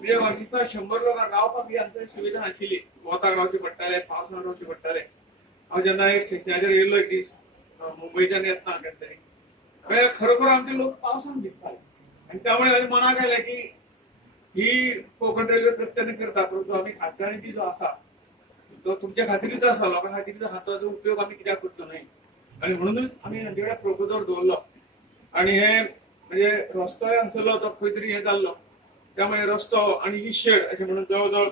म्हणजे म्हाका 100 लोकांक रावपाक ही आमची सुविधा नाशिल्ली. वताक रावचे पडटाले, पावसान रावचे पडटाले. हांव जेन्ना एक स्टेशनाचेर येयल्लो एक दीस मुंबयच्यान येतना केन्ना तरी खरोखर आमचे लोक पावसान भिजताले आनी त्यामुळे हांवें मनाक आयलें की ही कोकण रेल्वे प्रत्येक करता, परंतु आम्ही खासदारांची जो आसा तो तुमच्या खातीरच आसा, लोकां खातीरच आसा, ताचो उपयोग आम्ही कित्याक करचो न्हय. आनी म्हणूनच आम्ही हांचे कडेन प्रोपोजल दवरलो. आनी हे म्हणजे रस्तोय हांगसरलो तो खंय तरी हे जाल्लो, त्यामुळे रस्तो आनी ही शेड अशें म्हणून जवळ जवळ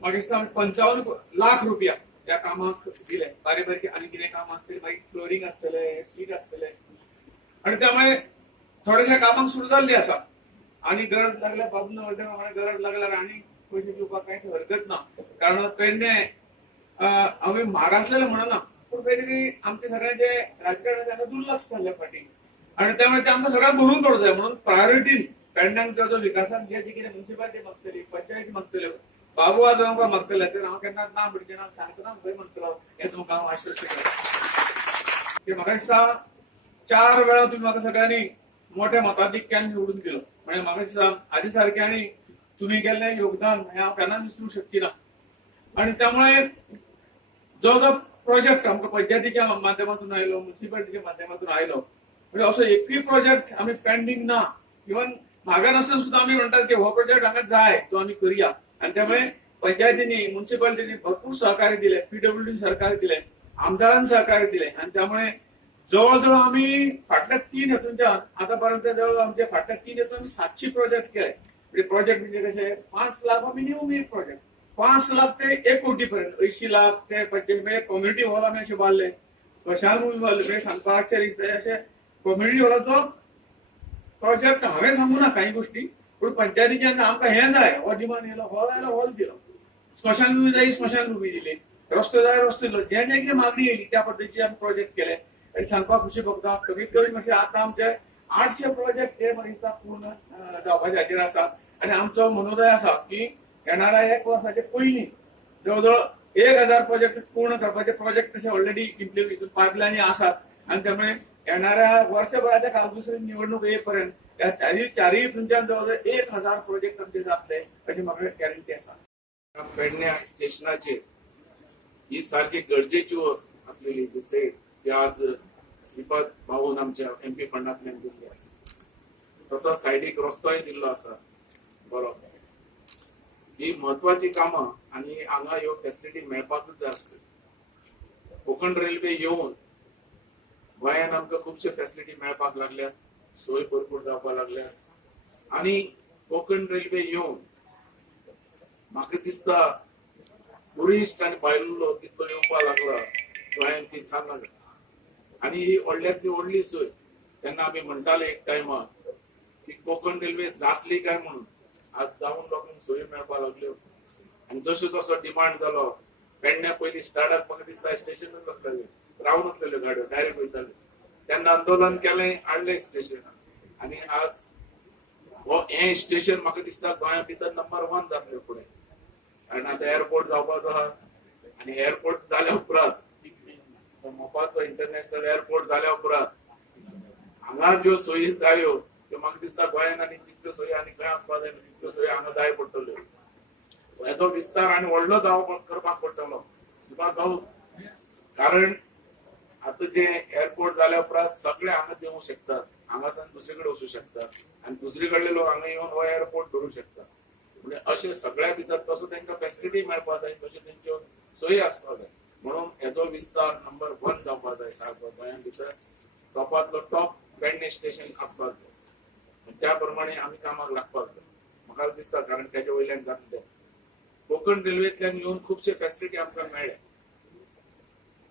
म्हाका दिसता 55 लाख रुपया त्या कामाक दिले. बारीक बारीक आनी कितें काम आसतलें, मागीर फ्लोरिंग आसतलें, सीट आसतलें, आनी त्यामुळे थोडेशा कामाक सुरू जाल्ली आसा. आनी गरज लागल्यार बाबून गरज लागल्यार आनी पयशे दिवपाक कांयच हरकत ना. कारण पेडणे हांवें म्हाग आसलेलें म्हणना, पूण खंय तरी आमचे सगळ्यांचे राजकारण ताका दुर्लक्ष जाल्ल्या फाटी, आनी त्यामुळे ते आमकां सगळ्यांक भरून काडूं जाय. म्हणून प्रायोरिटीन पेडण्यांक जो विकासान जे कितें म्युनिसिपालिटी मागतली, पंचायती मागतल्यो, बाबू आज आमकां मागतले तर हांव केन्नाच ना म्हणचे ना, सांगतना खंय म्हणटलो हें तुमकां हांव आश्वस्त करतां. म्हाका दिसता 4 वेळा तुमी म्हाका सगळ्यांनी मोठ्या मताधिक्यान निवडून दिलो. म्हणजे म्हाका दिसता हाजे सारक्यांनी तुम्ही केल्लें योगदान हें हांव केन्नाच विसरूंक शकची ना. आनी त्यामुळे जो जो प्रोजेक्ट आमकां पंचायतीच्या माध्यमातून आयलो, म्युनिसिपालिटीच्या माध्यमातून आयलो, म्हणजे असो एकूय प्रोजेक्ट आमी पेंडिंग ना. इवन म्हाका नासतना सुद्दां आमी म्हणटात की हो प्रोजेक्ट हांगा जाय तो आमी करुया. आनी त्यामुळे पंचायतींनी, म्युनिसिपालिटीनी भरपूर सहकार्य दिले, पीडब्ल्यूडीन सहकार्य दिले, आमदारान सहकार्य दिले. आनी त्यामुळे जवळजवळ आम्ही फाटल्या 3 हेतूंच्यान आतापर्यंत जवळ आमचे फाटल्या 3 हेतून आम्ही 700 प्रोजेक्ट केले. म्हणजे प्रोजेक्ट म्हणजे कसे 5 लाख मिनिमम एक प्रोजेक्ट, 5 लाख ते 1 कोटी पर्यंत, 80 लाख ते 45 म्हणजे कम्युनिटी हॉल आम्ही असे बांधले, स्मशानभूमी बांधले. म्हणजे सांगपाक असे कम्युनिटी हॉलाचो प्रोजेक्ट हांवें सांगू ना काही गोष्टी, पूण पंचायतीच्यान आमकां हें जाय हो डिमांड येयलो, हॉल आयलो हॉल दिलो, स्मशानभूमी जाय स्मशानभूमी दिली, रस्तो जाय रस्तो दिलो, जे जे कितें मागणी येयली त्या पद्दतीचे आमी प्रोजेक्ट केले. आणि सांगपाक खुशी भोगता कमीत कमी म्हणजे आता आमचे 800 प्रोजेक्ट हे म्हाका दिसता पूर्ण जावपाचे हाचेर आसा. आनी आमचो मनोदय आसा की येणाऱ्या 1 वर्साचे पयलीं जवळजवळ 1000 प्रोजेक्ट पूर्ण करपाचे प्रोजेक्ट तसे ऑलरेडी इम्प्लिमेंट पायपलायनी आसात. आनी त्यामुळे येणाऱ्या वर्षभराच्या कालदुसरी निवडणूक येईपर्यंत या चारही तुमच्या जवळजवळ 1000 प्रोजेक्ट आमचे जातले अशी म्हाका गॅरंटी आसा. पेडणे स्टेशनाचेर ही सारखी गरजेची वस्त असलेली जी सेट ती आज श्रीपाद भाऊन आमच्या MP फंडांतल्यान दिल्ली आसा. तसो सायडीक रस्तोय दिल्लो आसा बरो. ही महत्वाची कामां आनी हांगा ह्यो फॅसिलिटी मेळपाकूच जाय आसतली. कोकण रेल्वे येवन गोंयान आमकां खुबश्यो फॅसिलिटी मेळपाक लागल्यात, सोय भरपूर जावपाक लागल्यात. आनी कोकण रेल्वे येवन म्हाका दिसता टुरिस्ट आनी भायलो कितलो येवपाक लागला गोंयान ती सांगना. आनी ही व्हडल्यांतली व्हडली सोय. तेन्ना आमी म्हणटाले एक टायमार की कोकण रेल्वे जातली काय म्हणून, आज जावन लोकांक सोयी मेळपाक लागल्यो. आनी जसो जसो डिमांड जालो पेडण्या पयलीं स्टार्टाक म्हाका दिसता स्टेशनूच आसताले, रावन आसलेल्यो गाडयो डायरेक्ट वयताले. तेन्ना आंदोलन केलें, हाडलें स्टेशनाक. आनी आज हो हें स्टेशन म्हाका दिसता गोंया भितर नंबर 1 जातलें फुडें. कारण आतां एअरपोर्ट जावपाचो आहा आनी एअरपोर्ट जाल्या उपरांत मोपाचो इंटरनॅशनल एअरपोर्ट जाल्या उपरांत हांगा ज्यो सोयी जायो त्यो म्हाका दिसता गोंयान आनी तितल्यो सोयी आनी खंय आसपाक जाय तितल्यो सोयी हांगा जाय पडटल्यो. हेचो विस्तार आनी व्हडलो करपाक पडटलो. कारण आता जे एअरपोर्ट जाल्या उपरांत सगळे हांगा देवूंक शकतात, हांगासान दुसरे कडेन वचूंक शकतात आनी दुसरे कडले लोक हांगा येवन हो एअरपोर्ट धरूंक शकतात. म्हणजे अशें सगळ्या भितर तसो तांकां फॅसिलिटी मेळपाक जाय, तश्यो तेंच्यो सोयी आसपाक जाय. म्हणून हेचो विस्तार नंबर 1 जावपाक जाय सारको गोंया भितर. टॉपातलो टॉप पेडणे स्टेशन आसपाक जाय. त्या प्रमाणे आमी कामाक लागपाक जाय म्हाका दिसता. कारण तेजे वयल्यान जातलें. कोकण रेल्वेंतल्यान येवन खुबशे फॅसिलिटी आमकां मेळ्ळे.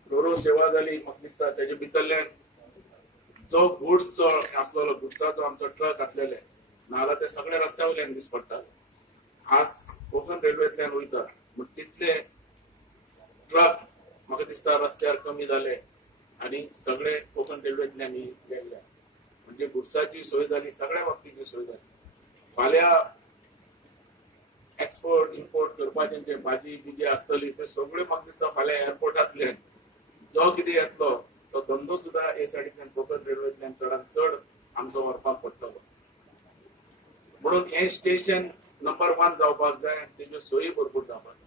रोरो सेवा जाली म्हाका दिसता. तेजे भितरल्यान जो गुड्सचो आसलेलो, गुड्साचो आमचो ट्रक आसलेले नाजाल्यार ते सगळे रस्त्या वयल्यान दीस पडटाले. आज कोकण रेल्वेंतल्यान वयता तितले ट्रक म्हाका दिसता रस्त्यार कमी जाले आनी सगळे कोकण रेल्वेंतल्यान गेल्ले. म्हणजे गुड्साची सोय जाली, सगळ्या बाबतीची सोय जाली. फाल्यां एक्सपोर्ट इम्पोर्ट करपाचें जे भाजी बिजी आसतली ते सगळे म्हाका दिसता फाल्यां एअरपोर्टांतल्यान जो कितें येतलो तो धंदो सुद्धा हे सायडींतल्यान कोकण रेल्वेंतल्यान चडांत चड आमचो व्हरपाक पडटलो. म्हणून हे स्टेशन नंबर 1 जावपाक जाय, तेज्यो सोयी भरपूर जावपाक जाय.